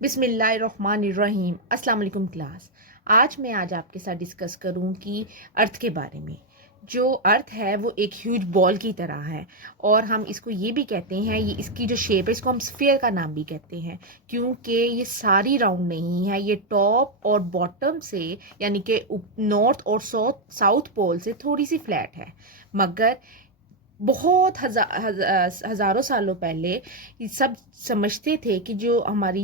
बिस्मिल्लाहिर्रहमानिर्रहीम। अस्सलाम वालेकुम क्लास। आज आपके साथ डिस्कस करूं कि अर्थ के बारे में। जो अर्थ है वो एक ह्यूज बॉल की तरह है और हम इसको ये भी कहते हैं, ये इसकी जो शेप है इसको हम स्फीयर का नाम भी कहते हैं, क्योंकि ये सारी राउंड नहीं है। ये टॉप और बॉटम से यानी कि नॉर्थ और साउथ पोल से थोड़ी सी फ्लैट है, मगर बहुत हज़ारों सालों पहले ये सब समझते थे कि जो हमारी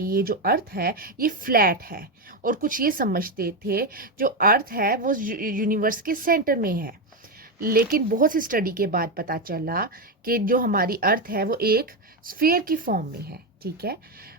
ये जो अर्थ है ये फ्लैट है, और कुछ ये समझते थे जो अर्थ है वो यूनिवर्स के सेंटर में है। लेकिन बहुत सी स्टडी के बाद पता चला कि जो हमारी अर्थ है वो एक स्फीयर की फॉर्म में है, ठीक है।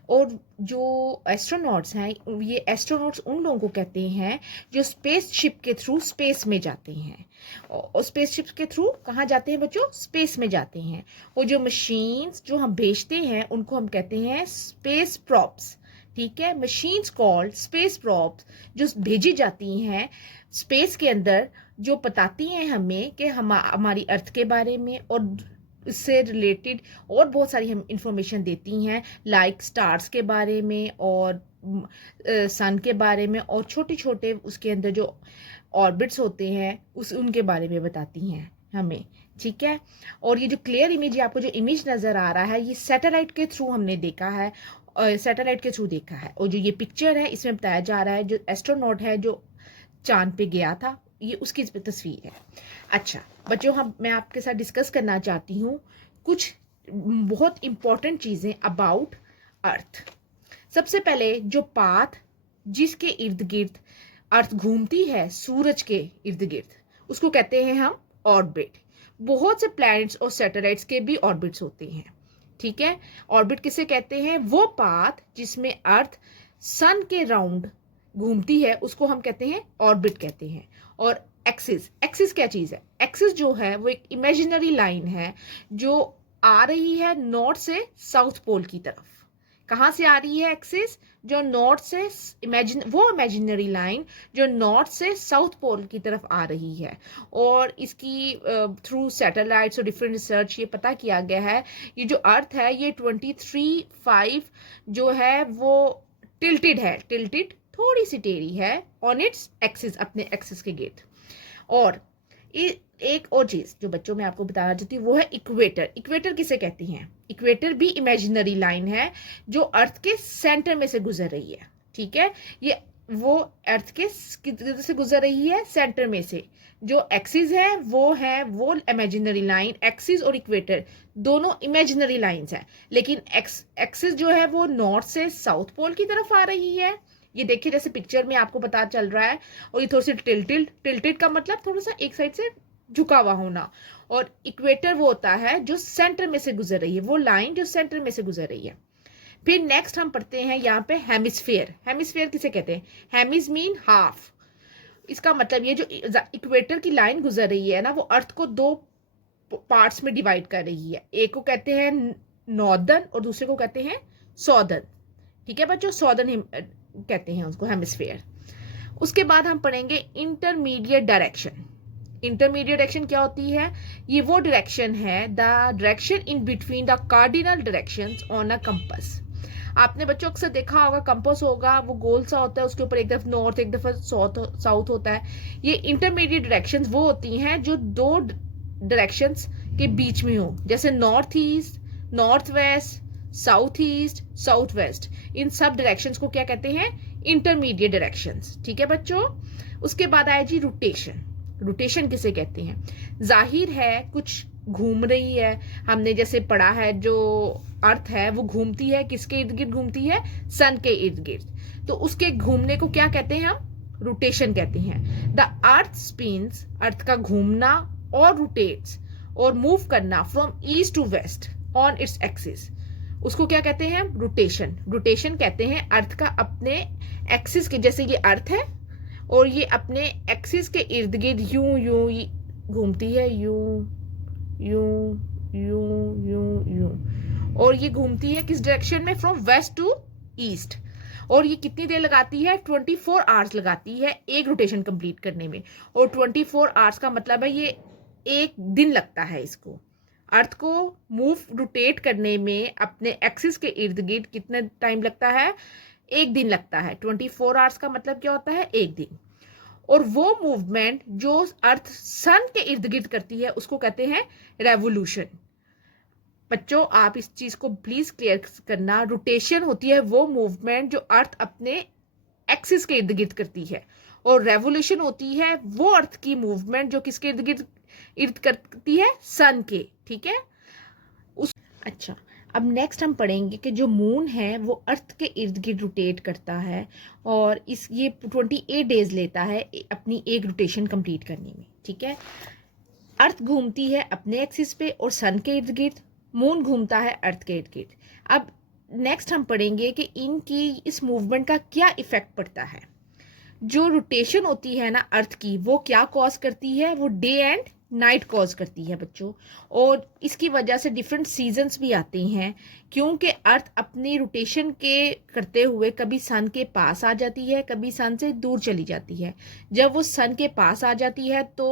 और जो एस्ट्रोनॉट्स हैं, ये एस्ट्रोनॉट्स उन लोगों को कहते हैं जो स्पेसशिप के थ्रू स्पेस में जाते हैं। और स्पेसशिप के थ्रू कहाँ जाते हैं बच्चों? स्पेस में जाते हैं। और जो मशीन्स जो हम भेजते हैं उनको हम कहते हैं स्पेस प्रॉप्स, ठीक है। मशीन्स कॉल्ड स्पेस प्रॉप्स जो भेजी जाती हैं स्पेस के अंदर, जो बताती हैं हमें कि हमारी अर्थ के बारे में और इससे रिलेटेड और बहुत सारी हम इंफॉर्मेशन देती हैं, लाइक स्टार्स के बारे में और सन के बारे में, और छोटे छोटे उसके अंदर जो ऑर्बिट्स होते हैं उनके बारे में बताती हैं हमें, ठीक है। और ये जो क्लियर इमेज, आपको जो इमेज नज़र आ रहा है ये सैटेलाइट के थ्रू हमने देखा है, सैटेलाइट के थ्रू देखा है। और जो ये पिक्चर है इसमें बताया जा रहा है जो एस्ट्रोनॉट है जो चांद पे गया था, ये उसकी तस्वीर है। अच्छा बच्चों, मैं आपके साथ डिस्कस करना चाहती हूँ कुछ बहुत इंपॉर्टेंट चीज़ें अबाउट अर्थ। सबसे पहले जो पाथ जिसके इर्द गिर्द अर्थ घूमती है, सूरज के इर्द गिर्द, उसको कहते हैं हम ऑर्बिट। बहुत से प्लैनेट्स और सैटेलाइट्स के भी ऑर्बिट्स होते हैं, ठीक है। ऑर्बिट किसे कहते हैं? वो पाथ जिसमें अर्थ सन के राउंड घूमती है उसको हम कहते हैं ऑर्बिट कहते हैं। और एक्सिस क्या चीज़ है? एक्सिस जो है वो एक इमेजिनरी लाइन है जो आ रही है नॉर्थ से साउथ पोल की तरफ। कहाँ से आ रही है एक्सिस? जो नॉर्थ से इमेजिनरी लाइन जो नॉर्थ से साउथ पोल की तरफ आ रही है। और इसकी थ्रू सैटेलाइट्स और डिफरेंट रिसर्च ये पता किया गया है ये जो अर्थ है ये 23.5 जो है वो टिल्टेड थोड़ी सी टेढ़ी है ऑन इट्स एक्सिस, अपने एक्सिस के गिर्द। और एक और चीज जो बच्चों मैं आपको बताना चाहती हूँ वो है इक्वेटर। इक्वेटर किसे कहती हैं? इक्वेटर भी इमेजिनरी लाइन है जो अर्थ के सेंटर में से गुजर रही है, ठीक है। ये वो अर्थ के किधर से गुजर रही है? सेंटर में से। जो एक्सिस है वो इमेजिनरी लाइन। एक्सिस और इक्वेटर दोनों इमेजिनरी लाइंस हैं, लेकिन एक्सिस जो है वो नॉर्थ से साउथ पोल की तरफ आ रही है। ये देखिए जैसे पिक्चर में आपको पता चल रहा है। और ये थोड़ी सी टिल्टेड का मतलब थोड़ा सा एक साइड से झुका हुआ होना। और इक्वेटर वो होता है जो सेंटर में से गुजर रही है, वो लाइन जो सेंटर में से गुजर रही है। फिर नेक्स्ट हम पढ़ते हैं यहाँ पे हेमिस्फीयर। हेमिस्फीयर किसे कहते हैं? Hemis mean half. इसका मतलब ये जो इक्वेटर की लाइन गुजर रही है ना, वो अर्थ को दो पार्ट्स में डिवाइड कर रही है। एक को कहते हैं नॉर्दर्न और दूसरे को कहते हैं सॉदर्न, ठीक है बच्चों। सॉदर्न कहते हैं उसको हेमिस्फीयर। उसके बाद हम पढ़ेंगे इंटरमीडिएट डायरेक्शन। इंटरमीडिएट डायरेक्शन क्या होती है? ये वो डायरेक्शन है, the direction in between the cardinal directions on a compass. आपने बच्चों अक्सर देखा होगा कंपास होगा वो गोल सा होता है, उसके ऊपर एक दफा नॉर्थ एक दफा साउथ होता है। ये इंटरमीडिएट डायरेक्शंस वो होती हैं जो दो डायरेक्शंस के बीच में हो, जैसे north east, north west, south east, south west. इन सब डायरेक्शंस को क्या कहते हैं? इंटरमीडिएट डायरेक्शंस, ठीक है बच्चों। उसके बाद आया जी रोटेशन। रोटेशन किसे कहते हैं? जाहिर है कुछ घूम रही है। हमने जैसे पढ़ा है जो अर्थ है वो घूमती है, किसके इर्द गिर्द घूमती है? सन के इर्द गिर्द। तो उसके घूमने को क्या कहते हैं हम? रोटेशन कहते हैं। द अर्थ स्पिन्स, अर्थ का घूमना, और रोटेट्स और मूव करना from east to west on its axis, उसको क्या कहते हैं? रोटेशन। रोटेशन कहते हैं अर्थ का अपने एक्सिस के, जैसे ये अर्थ है और ये अपने एक्सिस के इर्द गिर्द यूं यूं घूमती है, यूं यूं यूं यूं यूं। और ये घूमती है किस डायरेक्शन में? From west to east. और ये कितनी देर लगाती है? 24 आवर्स लगाती है एक रोटेशन कंप्लीट करने में। और 24 आवर्स का मतलब है ये एक दिन लगता है इसको अर्थ को मूव रोटेट करने में अपने एक्सिस के इर्द गिर्द कितना टाइम लगता है? 1 दिन लगता है। 24 आवर्स का मतलब क्या होता है? 1 दिन। और वो मूवमेंट जो अर्थ सन के इर्द गिर्द करती है उसको कहते हैं रेवोल्यूशन। बच्चों आप इस चीज को प्लीज क्लियर करना, रोटेशन होती है वो मूवमेंट जो अर्थ अपने एक्सिस के इर्द गिर्द करती है, और रेवोल्यूशन होती है वो अर्थ की मूवमेंट जो किसके इर्द करती है? सन के। ठीक है। अच्छा, अब नेक्स्ट हम पढ़ेंगे कि जो मून है वो अर्थ के इर्द गिर्द रोटेट करता है, और ये 28 डेज लेता है अपनी एक रोटेशन कंप्लीट करने में। ठीक है। अर्थ घूमती है अपने एक्सिस पे और सन के इर्द गिर्द, मून घूमता है अर्थ के इर्द गिर्द। अब नेक्स्ट हम पढ़ेंगे कि इनकी इस मूवमेंट का क्या इफेक्ट पड़ता है। जो रोटेशन होती है ना अर्थ की, वो क्या कॉज करती है? वो डे एंड नाइट कॉज करती है बच्चों, और इसकी वजह से डिफरेंट सीजन्स भी आते हैं, क्योंकि अर्थ अपनी रोटेशन के करते हुए कभी सन के पास आ जाती है, कभी सन से दूर चली जाती है। जब वो सन के पास आ जाती है तो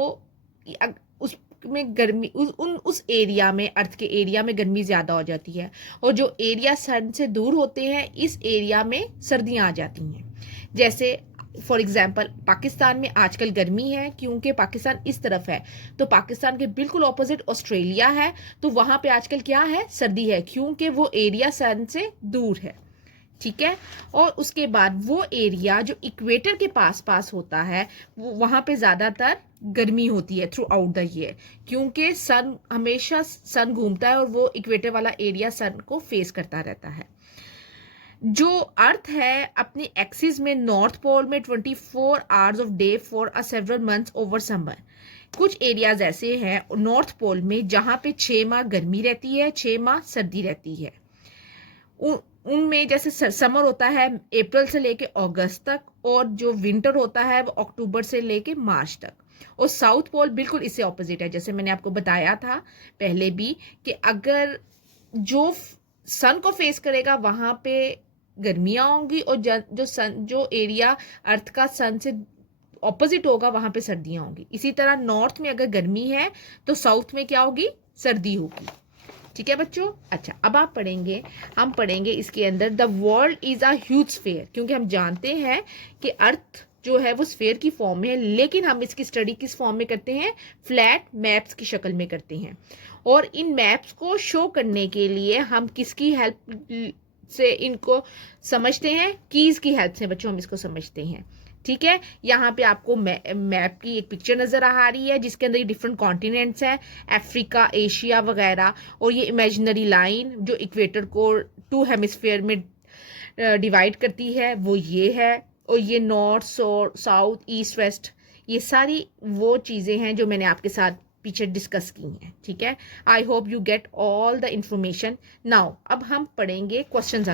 उसमें गर्मी उस एरिया में, अर्थ के एरिया में गर्मी ज़्यादा हो जाती है, और जो एरिया सन से दूर होते हैं इस एरिया में सर्दियाँ आ जाती हैं। जैसे फॉर एग्जाम्पल पाकिस्तान में आजकल गर्मी है क्योंकि पाकिस्तान इस तरफ है, तो पाकिस्तान के बिल्कुल ऑपोजिट ऑस्ट्रेलिया है, तो वहाँ पे आजकल क्या है? सर्दी है, क्योंकि वो एरिया सन से दूर है। ठीक है। और उसके बाद वो एरिया जो इक्वेटर के पास पास होता है वो वहाँ पे ज़्यादातर गर्मी होती है थ्रू आउट द ईयर, क्योंकि सन हमेशा सन घूमता है और वो इक्वेटर वाला एरिया सन को फेस करता रहता है। जो अर्थ है अपनी एक्सिस में नॉर्थ पोल में 24 hours of day for a several months over summer. कुछ एरियाज ऐसे हैं नॉर्थ पोल में जहाँ पे 6 माह गर्मी रहती है, 6 माह सर्दी रहती है। उनमें जैसे समर होता है अप्रैल से लेके अगस्त तक, और जो विंटर होता है वो अक्टूबर से लेके मार्च तक। और साउथ पोल बिल्कुल इससे ऑपोजिट है, जैसे मैंने आपको बताया था पहले भी कि अगर जो सन को फेस करेगा वहां पे गर्मियां होंगी, और जो एरिया अर्थ का सन से ऑपोजिट होगा वहां पे सर्दियां होंगी। इसी तरह नॉर्थ में अगर गर्मी है तो साउथ में क्या होगी? सर्दी होगी। ठीक है बच्चों। अच्छा, अब हम पढ़ेंगे इसके अंदर the world is a huge sphere, क्योंकि हम जानते हैं कि अर्थ जो है वो स्फीयर की फॉर्म में है, लेकिन हम इसकी स्टडी किस फॉर्म में करते हैं? फ्लैट मैप्स की शक्ल में करते हैं। और इन मैप्स को शो करने के लिए हम किसकी हेल्प से इनको समझते हैं? कीज की हेल्प से बच्चों हम इसको समझते हैं। ठीक है। यहाँ पे आपको मैप की एक पिक्चर नजर आ रही है जिसके अंदर डिफरेंट कॉन्टिनेंट्स हैं, अफ्रीका, एशिया वगैरह, और ये इमेजिनरी लाइन जो इक्वेटर को 2 हेमिस्फीयर में डिवाइड करती है वो ये है, और ये नॉर्थ साउथ ईस्ट वेस्ट, ये सारी वो चीज़ें हैं जो मैंने आपके साथ पीछे डिस्कस की हैं। ठीक है। I hope you get all the information now. अब हम पढ़ेंगे क्वेश्चंस।